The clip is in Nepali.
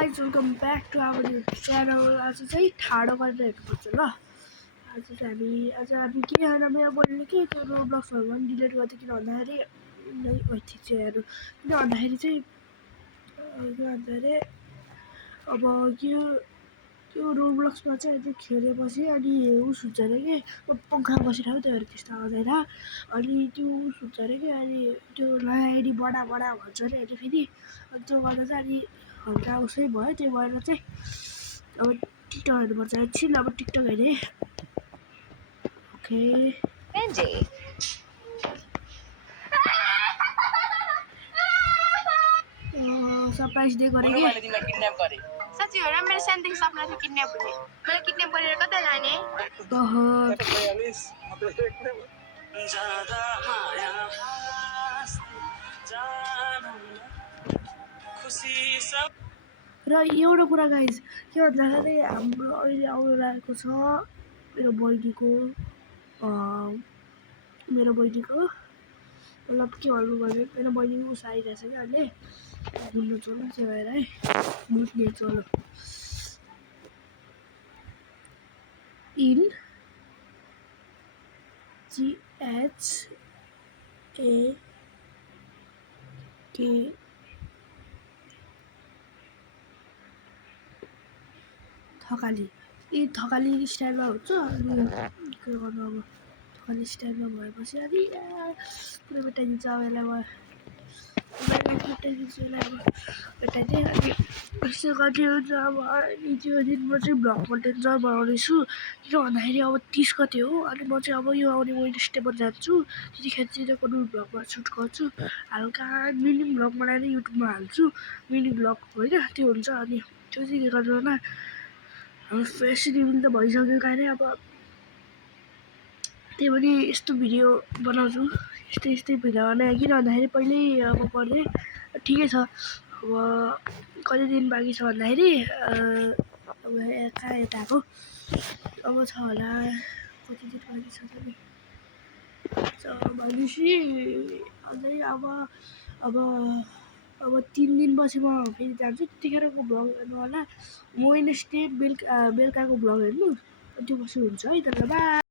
Guys welcome back to our channel. आज चाहिँ ठाडो गरेर हेर्नुपर्छ ल। आज हामी के मेरो बहिनीले के त्यो रोब्लक्सहरू पनि डिलिट गर्थ्यो किन भन्दाखेरि अब त्यो रोब्लक्समा चाहिँ अहिले खेलेपछि अनि उस हुन्छ अरे कि पङ्खा बसिरहेको त्यो त्यस्तो आउँदैन अनि त्यो उस हुन्छ अरे कि अनि त्यो नयाँ आइडी बडा भन्छ अरे अहिले फेरि अनि त्यो गर्दा चाहिँ अनि हल्का उसै भयो। त्यो भएर चाहिँ अब टिकटक हेर्नुपर्छ एकछिन। अब टिकटक हेरेँ ओके सरप्राइज डे गरेँ कि साँच्ची हो र मेरो सानोदेखि सपना थियो किडन्याप हुने। मैले किडन्याप गरेर कता लाने? र एउटा कुरा गाइज के भन्दाखेरि हाम्रो अहिले आउनु लागेको छ मेरो बहिनीको मतलब के भन्नु भने मेरो बहिनीको उस आइरहेछ क्या अहिले घुम्नु चल्नु त्यो भएर है मुट्ने चलो इन GHAK थकाली यी थकाली स्टाइलमा हुन्छ अनि के गर्नु अब थकाली स्टाइलमा भएपछि अनि पुरै भेटाइदिन्छ अब यसलाई भेटाइदिएँ अनि यस्तो कति हुन्छ अब त्यो दिन म चाहिँ भ्लग कन्टेन्ट जब बनाउँदैछु किन भन्दाखेरि अब 30 गते हो अनि म चाहिँ अब यो आउने वेडनेसडेमा जान्छु त्यतिखेर चाहिँ रेकर्डिङ भ्लगमा सुट गर्छु हल्का मिनी भ्लग बनाएर युट्युबमा हाल्छु मिनी भ्लग होइन त्यो हुन्छ अनि त्यो चाहिँ के गर्दैन हाम्रो फेस रिभिल त भइसक्यो कारण अब त्यही पनि यस्तो भिडियो बनाउँछु यस्तै भिडियो बनाएँ किन भन्दाखेरि पहिल्यै अब पढ्दै ठिकै छ। अब कति दिन बाँकी छ भन्दाखेरि अब कहाँ यताको अब छ होला कति दिन बाँकी छ भनेपछि अझै अब 3 दिनपछि म फेरि जान्छु त्यतिखेरको भ्लग हेर्नु होला वेडनेसडे बेलुकाको भ्लग हेर्नु त्यो पछि हुन्छ है त। बाई।